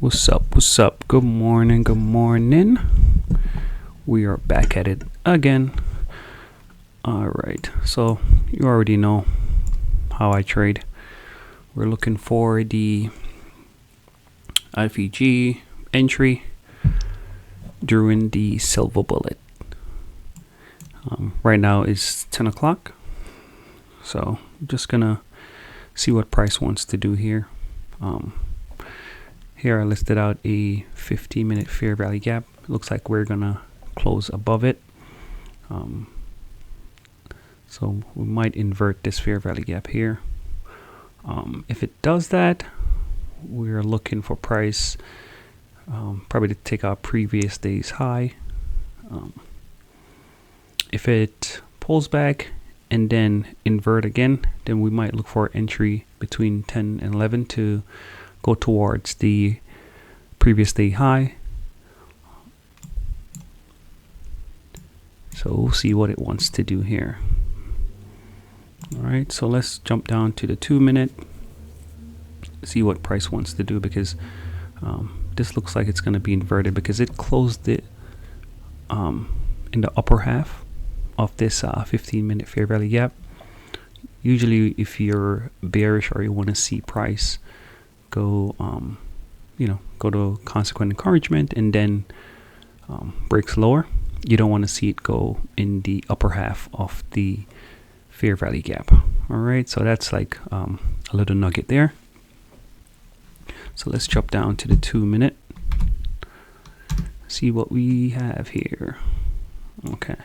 What's up? What's up? Good morning. Good morning. We are back at it again. All right. So you already know how I trade. We're looking for the iFVG entry during the silver bullet. Right now is 10 o'clock. So I'm just gonna see what price wants to do here. Here I listed out a 15-minute fair value gap. Looks like we're gonna close above it. So we might invert this fair value gap here. If it does that, we're looking for price probably to take our previous day's high. If it pulls back and then invert again, then we might look for entry between 10 and 11 to go towards the previous day high. So we'll see what it wants to do here. All right, so let's jump down to the 2-minute, see what price wants to do, because this looks like it's going to be inverted because it closed it in the upper half of this 15-minute fair value gap. Usually if you're bearish or you want to see price go go to consequent encouragement and then breaks lower, you don't want to see it go in the upper half of the fair value gap. All right, so that's like a little nugget there. So let's jump down to the 2-minute, see what we have here. Okay,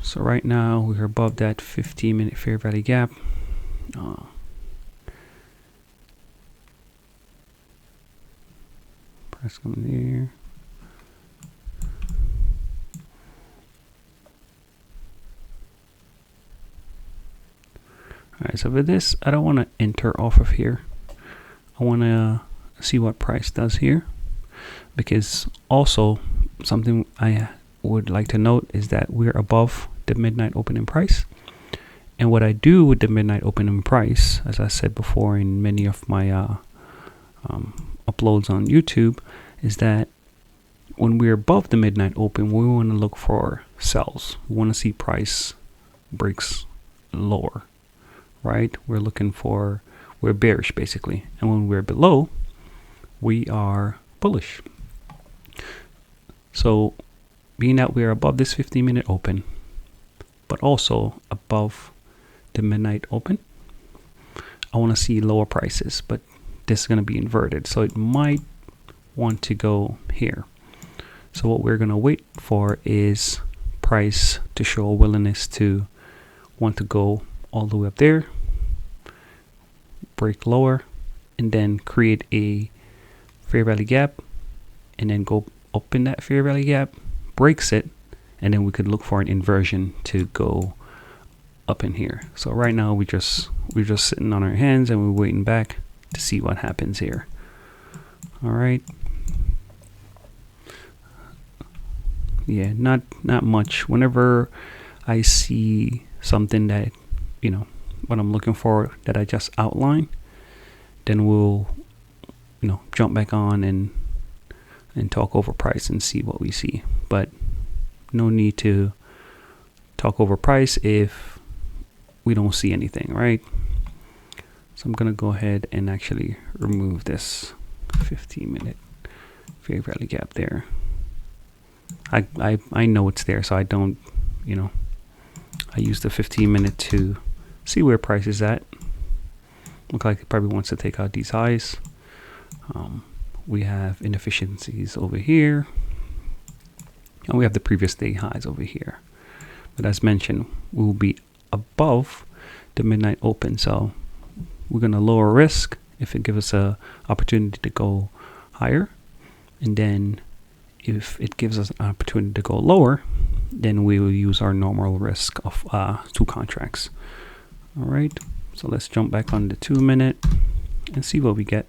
so right now we're above that 15-minute fair value gap. Price coming there. All right, so for this, I don't want to enter off of here. I want to see what price does here, because also something I would like to note is that we're above the midnight opening price. And what I do with the midnight opening price, as I said before in many of my uploads on YouTube, is that when we're above the midnight open, we want to look for sells. We want to see price breaks lower, right? We're bearish basically. And when we're below, we are bullish. So being that we're above this 15-minute open, but also above the midnight open, I want to see lower prices, but this is going to be inverted, so it might want to go here. So what we're going to wait for is price to show a willingness to want to go all the way up there, break lower, and then create a fair value gap, and then go up in that fair value gap, breaks it, and then we could look for an inversion to go up in here. So right now we're just sitting on our hands and we're waiting back to see what happens here. All right, yeah, not much. Whenever I see something that what I'm looking for that I just outlined, then we'll jump back on and talk over price and see what we see. But no need to talk over price if we don't see anything, right? So I'm gonna go ahead and actually remove this 15-minute fair value gap there. I know it's there, so I don't, I use the 15-minute to see where price is at. Look like it probably wants to take out these highs. We have inefficiencies over here, and we have the previous day highs over here. But as mentioned, we will be above the midnight open, so we're going to lower risk if it gives us a opportunity to go higher, and then if it gives us an opportunity to go lower, then we will use our normal risk of 2 contracts. All right, so let's jump back on the 2-minute and see what we get.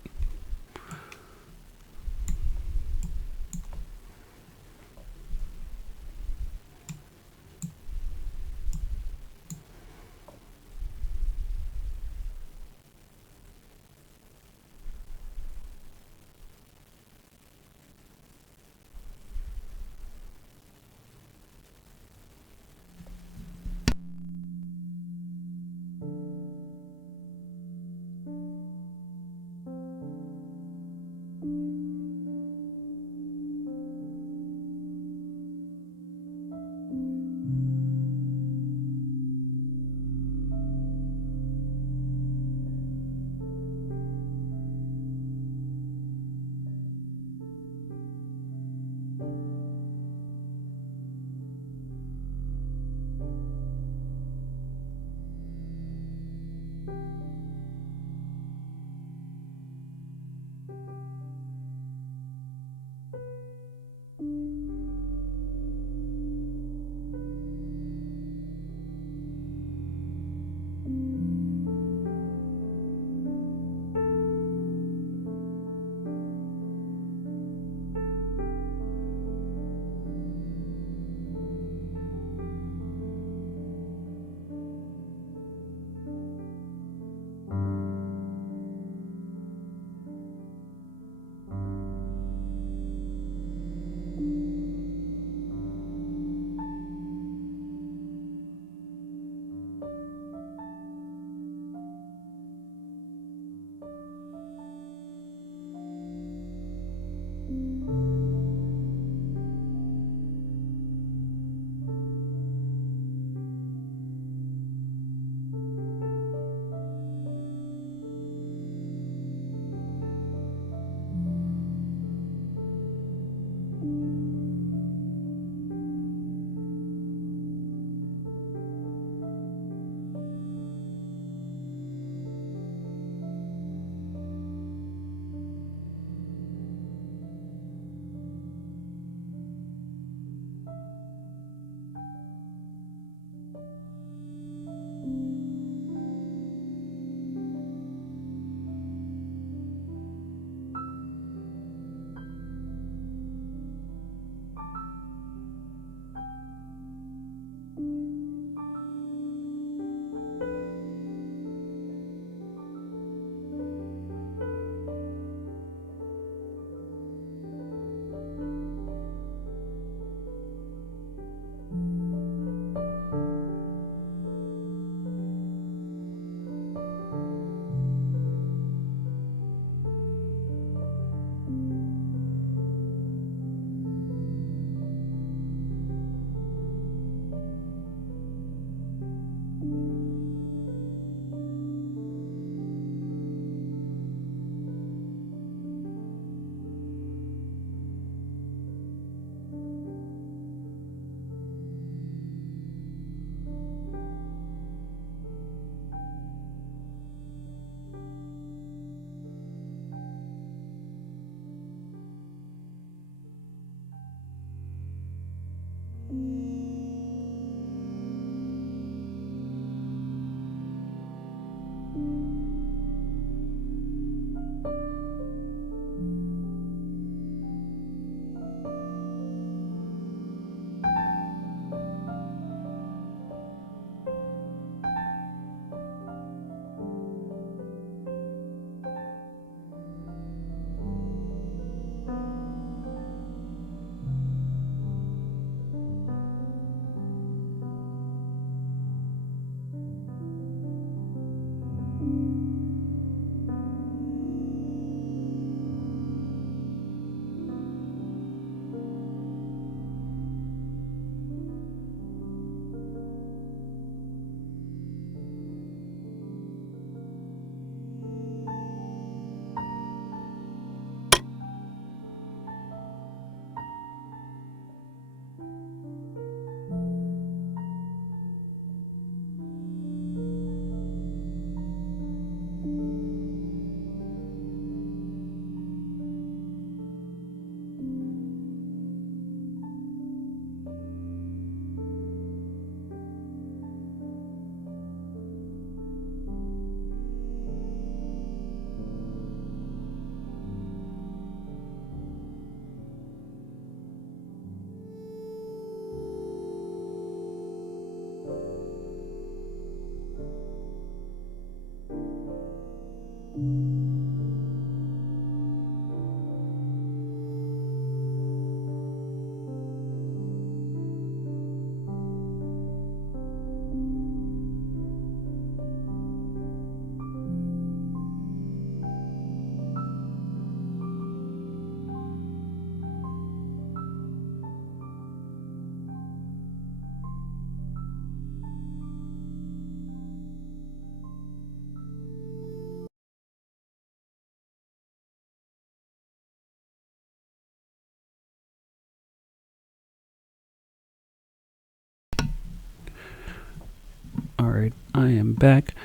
All right, I am back.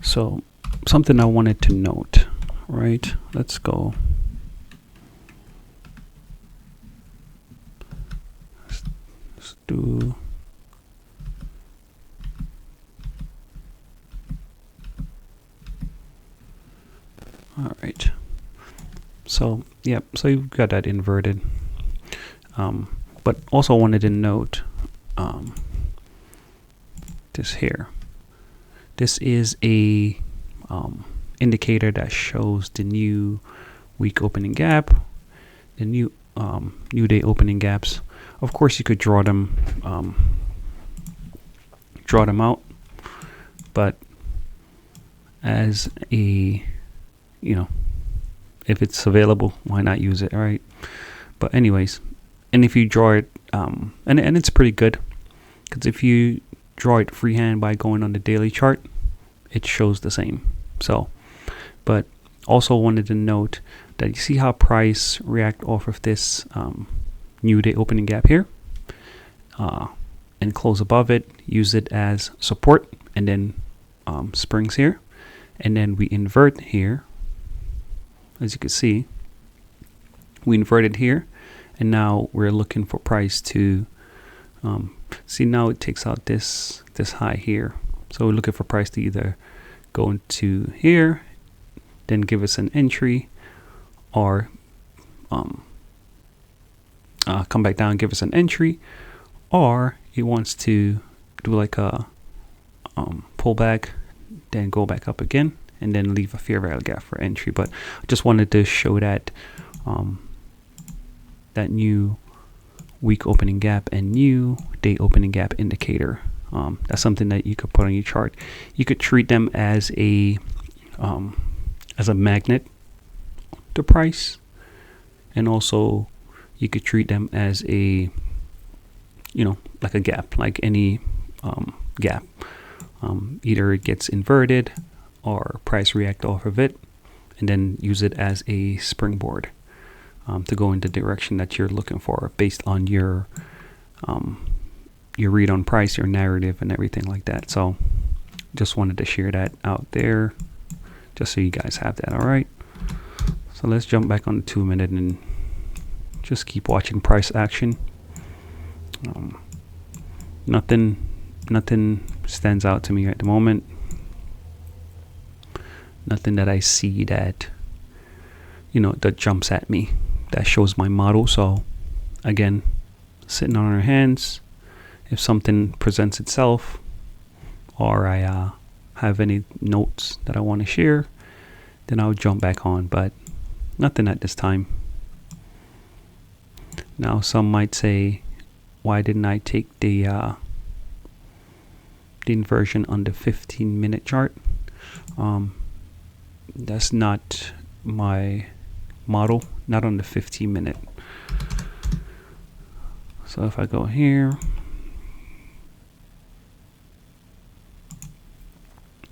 So something I wanted to note, right? Let's go. Let's do. All right. So yeah, so you've got that inverted. But also wanted to note this here. This is a indicator that shows the new week opening gap, the new day opening gaps. Of course, you could draw them out, but as a, you know, if it's available, why not use it, right? But anyways, and if you draw it, and it's pretty good, because if you draw it freehand by going on the daily chart, it shows the same. So, but also wanted to note that you see how price react off of this new day opening gap here, and close above it, use it as support, and then springs here, and then we invert here. As you can see, we inverted here, and now we're looking for price to see, now it takes out this high here. So we're looking for price to either go into here, then give us an entry, or come back down and give us an entry, or it wants to do like a pullback, then go back up again, and then leave a fair value gap for entry. But I just wanted to show that that new week opening gap and new day opening gap indicator. That's something that you could put on your chart. You could treat them as a magnet to price, and also you could treat them as a, you know, like a gap, like any gap. Either it gets inverted or price react off of it, and then use it as a springboard to go in the direction that you're looking for based on your read on price, your narrative, and everything like that. So just wanted to share that out there just so you guys have that. All right, so let's jump back on the 2 minute and just keep watching price action. Nothing stands out to me at the moment. Nothing that I see that, that jumps at me, that shows my model. So again, sitting on our hands. If something presents itself, or I have any notes that I want to share, then I'll jump back on, but nothing at this time. Now, some might say, why didn't I take the inversion on the 15-minute chart? That's not my model, not on the 15-minute. So if I go here,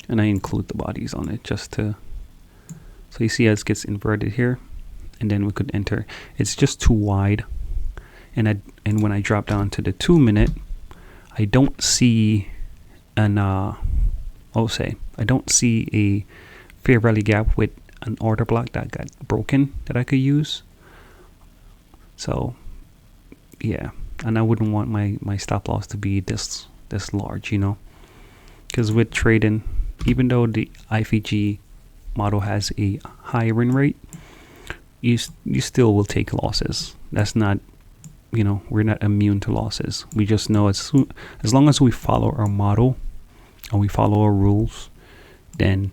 and I include the bodies on it just to, so you see as it gets inverted here, and then we could enter. It's just too wide, and when I drop down to the 2-minute, I don't see I don't see a fair value gap with an order block that got broken that I could use. So yeah, and I wouldn't want my stop loss to be this large, because with trading, even though the iFVG model has a high win rate, you still will take losses. That's not, we're not immune to losses. We just know as long as we follow our model and we follow our rules, then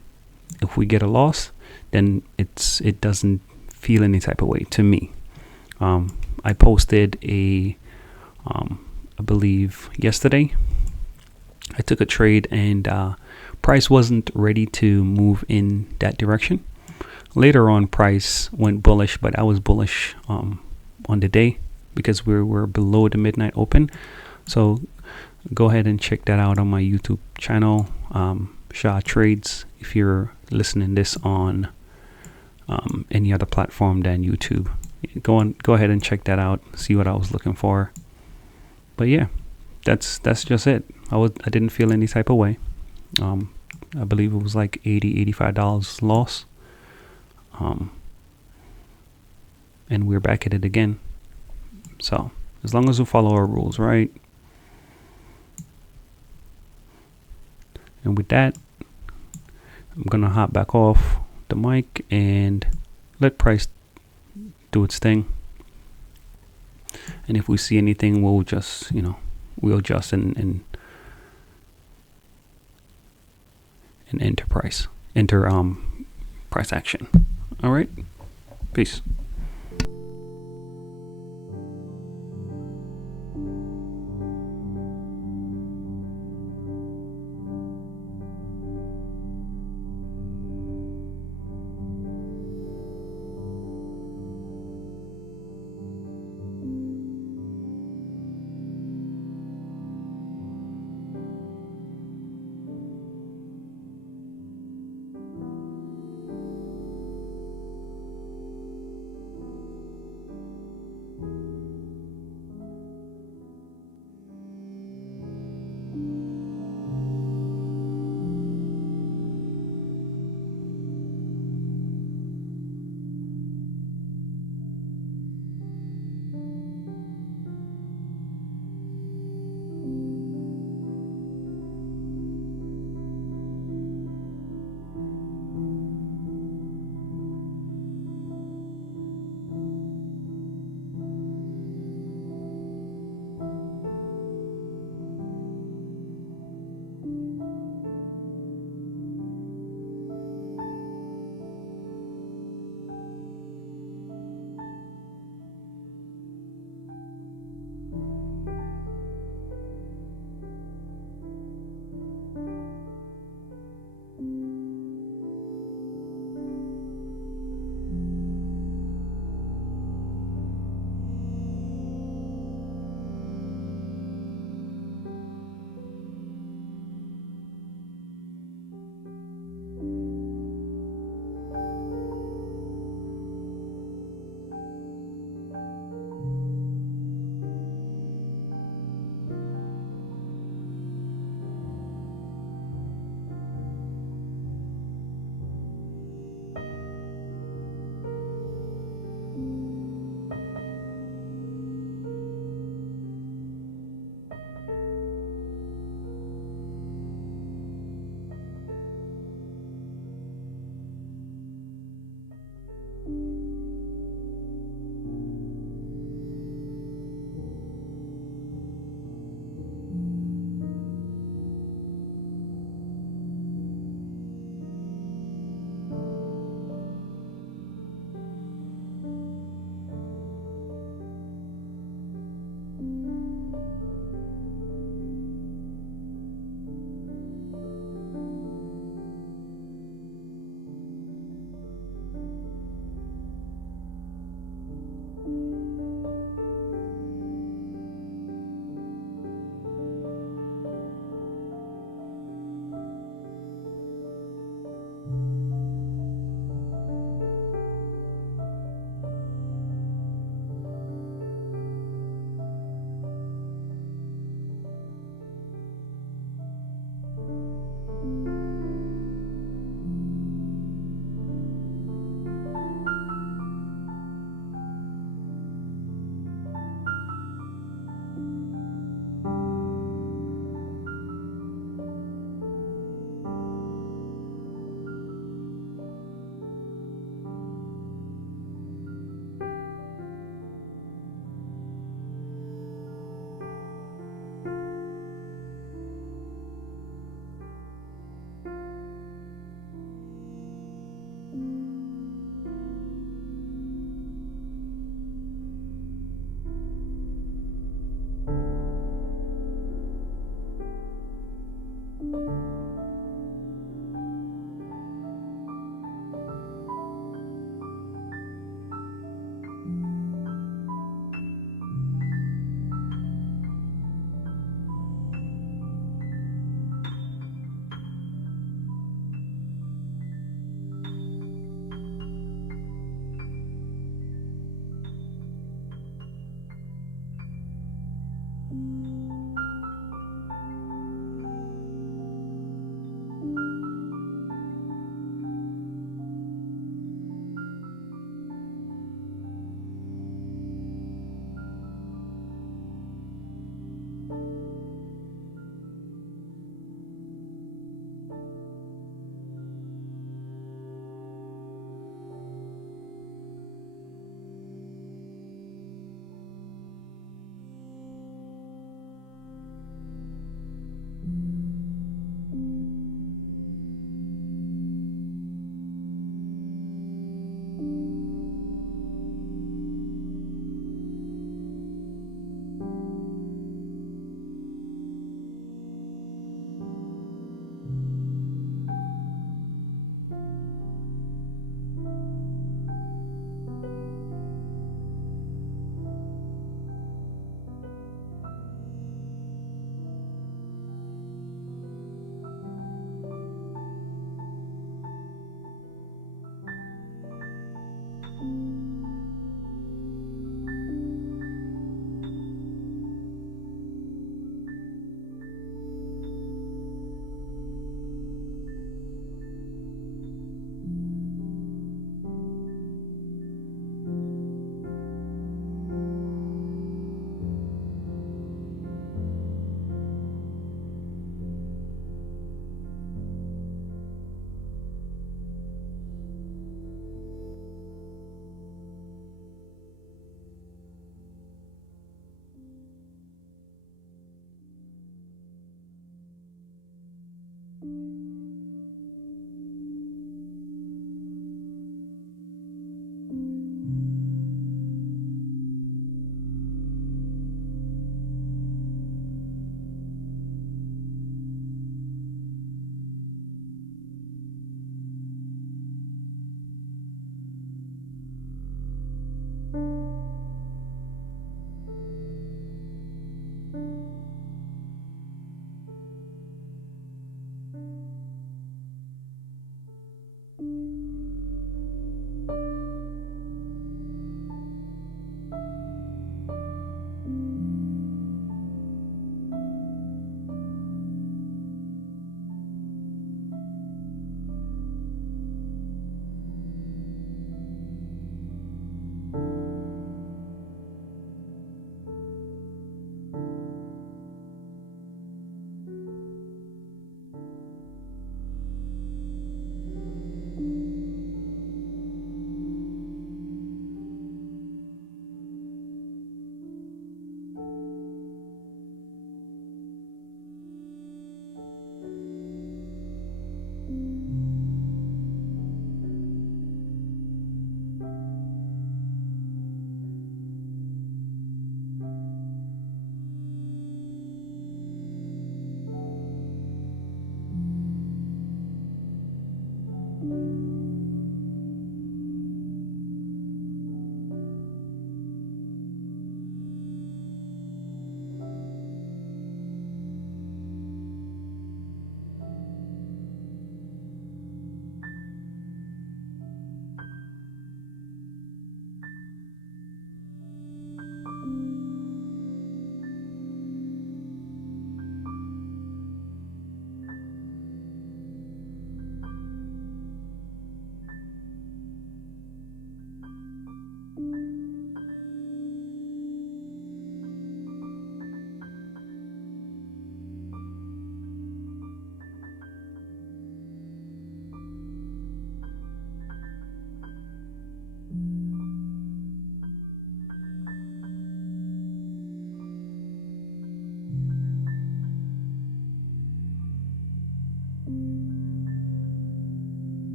if we get a loss, then it doesn't feel any type of way to me. I posted I believe yesterday, I took a trade and price wasn't ready to move in that direction. Later on, price went bullish, but I was bullish on the day because we were below the midnight open. So go ahead and check that out on my YouTube channel, Shah Trades, if you're listening this on any other platform than YouTube. Go ahead and check that out, see what I was looking for. But yeah, that's just it. I didn't feel any type of way. I believe it was like $85 loss. And we're back at it again. So as long as we follow our rules, right? And with that, I'm gonna hop back off the mic and let price do its thing. And if we see anything, we'll just, we'll adjust and enter price action. All right, peace.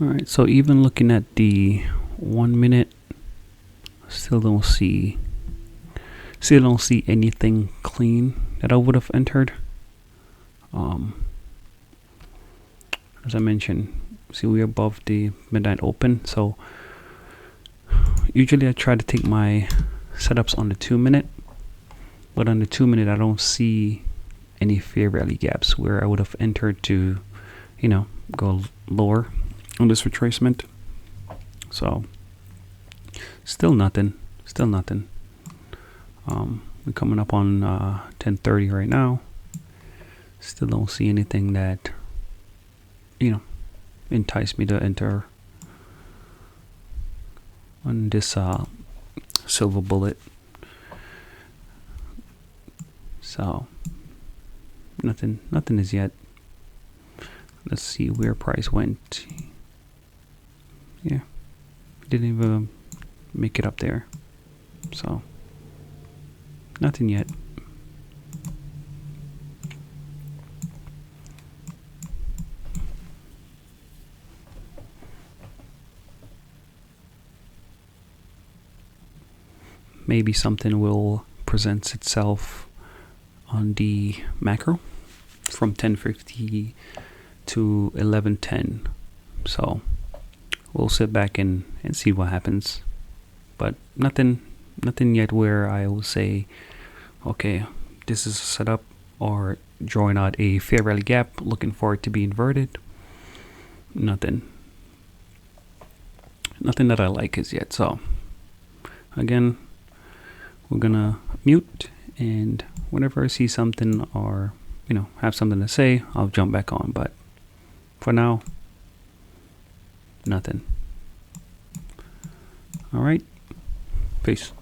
All right, so even looking at the 1 minute, still don't see anything clean that I would have entered. As I mentioned, see we're above the midnight open, so usually I try to take my setups on the 2 minute, but on the 2 minute I don't see any fair value gaps where I would have entered to, you know, go lower on this retracement. So still nothing. We're coming up on 10:30 right now. Still don't see anything that, you know, entice me to enter on this silver bullet. So nothing is yet. Let's see where price went. Yeah, didn't even make it up there. So nothing yet. Maybe something will present itself on the macro from 10:50 to 11:10. So we'll sit back and see what happens. But nothing yet where I will say, okay, this is a setup, or drawing out a fair value gap, looking for it to be inverted. Nothing that I like as yet. So again, we're gonna mute, and whenever I see something or, you know, have something to say, I'll jump back on. But for now, nothing. All right, peace.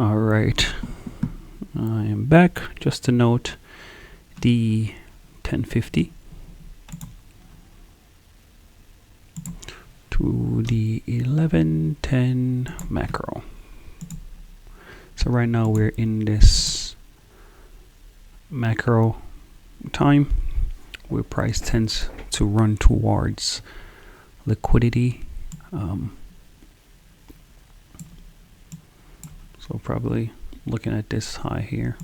All right, I am back. Just to note, the 1050 to the 1110 macro. So right now we're in this macro time where price tends to run towards liquidity. So probably looking at this high here.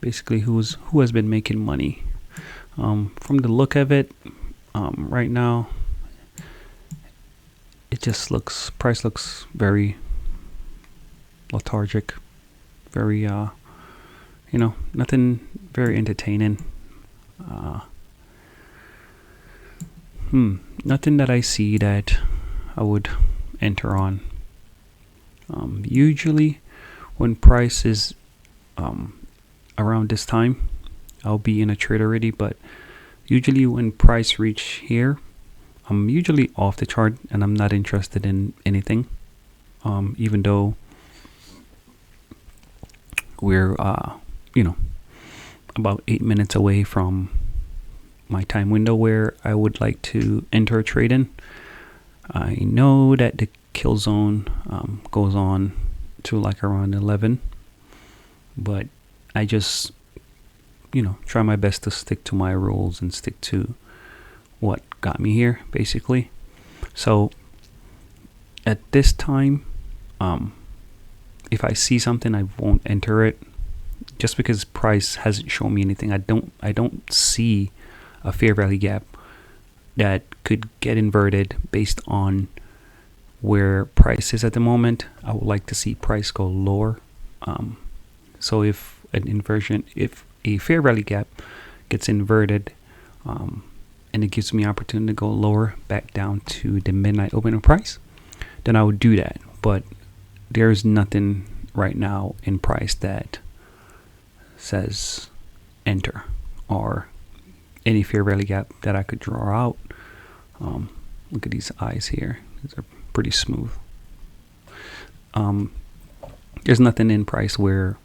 Basically, who has been making money? From the look of it, right now, it just price looks very lethargic, very nothing very entertaining. Nothing that I see that I would enter on. Usually when price is around this time, I'll be in a trade already, but usually when price reach here, I'm usually off the chart and I'm not interested in anything, even though we're about 8 minutes away from my time window where I would like to enter a trade in. I know that the kill zone goes on to like around 11, but I just try my best to stick to my rules and stick to what got me here, basically. So at this time, if I see something, I won't enter it just because price hasn't shown me anything. I don't see a fair value gap that could get inverted based on where price is at the moment. I would like to see price go lower. So if a fair value gap gets inverted, and it gives me opportunity to go lower back down to the midnight opening price, then I would do that. But there's nothing right now in price that says enter or any fair value gap that I could draw out. Look at these eyes here. These are pretty smooth. There's nothing in price where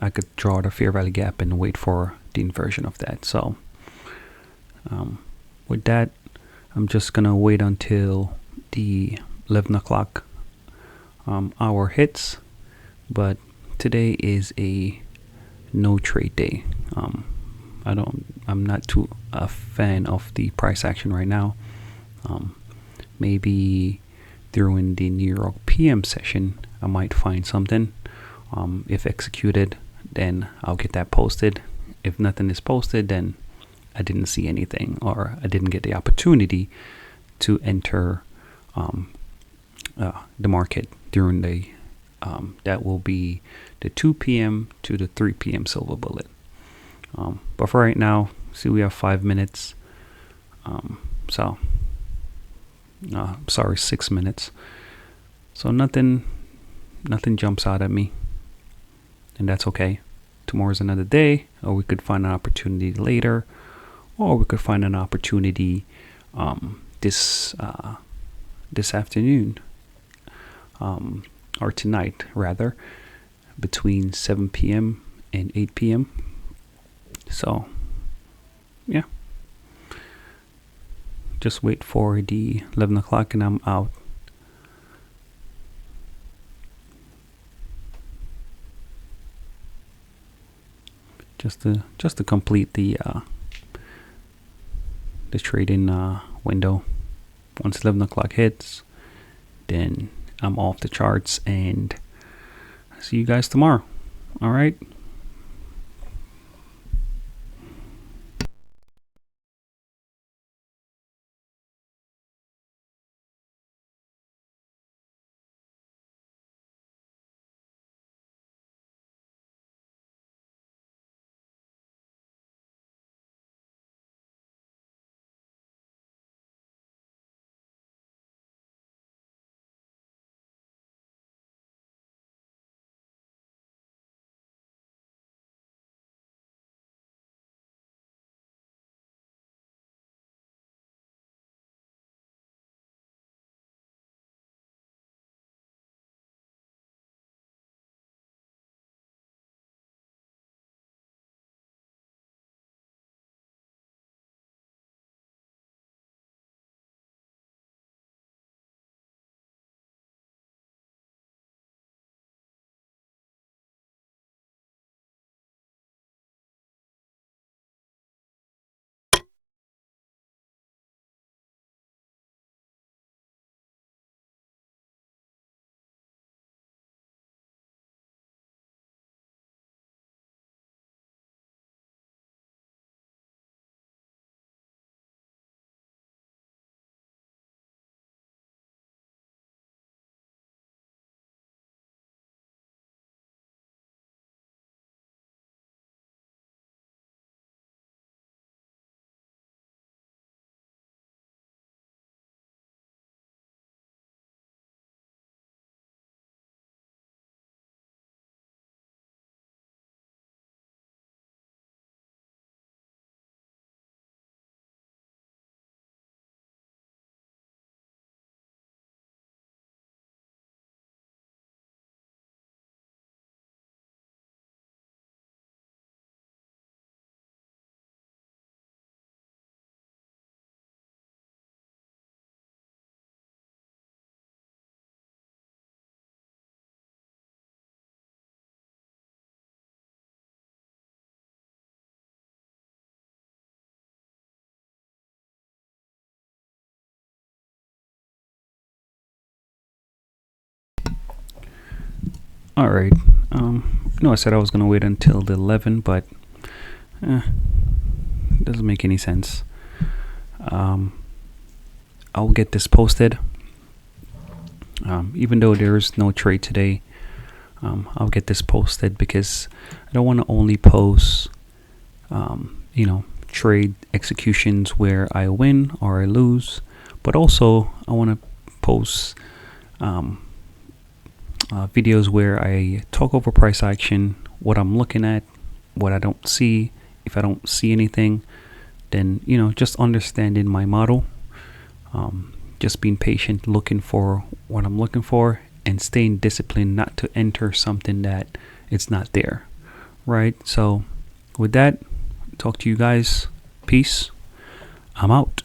I could draw the fair value gap and wait for the inversion of that. So with that, I'm just gonna wait until the 11 o'clock hour hits. But today is a no trade day. I'm not too a fan of the price action right now. Maybe during the New York PM session, I might find something. If executed, then I'll get that posted. If nothing is posted, then I didn't see anything, or I didn't get the opportunity to enter the market during the that will be the 2 p.m. to the 3 p.m. silver bullet. But for right now, see, we have 5 minutes. Sorry, 6 minutes. So nothing jumps out at me, and that's okay. Tomorrow's another day, or we could find an opportunity later, or we could find an opportunity this afternoon, or tonight rather, between 7 p.m. and 8 p.m. So yeah, just wait for the 11 o'clock and I'm out. Just to complete the trading window. Once 11 o'clock hits, then I'm off the charts, and see you guys tomorrow. All right. All right. I said I was gonna wait until the 11, but doesn't make any sense. I'll get this posted. Even though there is no trade today, I'll get this posted because I don't want to only post, trade executions where I win or I lose, but also I want to post videos where I talk over price action, what I'm looking at, what I don't see. If I don't see anything, then just understanding my model, just being patient, looking for what I'm looking for, and staying disciplined not to enter something that it's not there, right? So with that, talk to you guys. Peace. I'm out.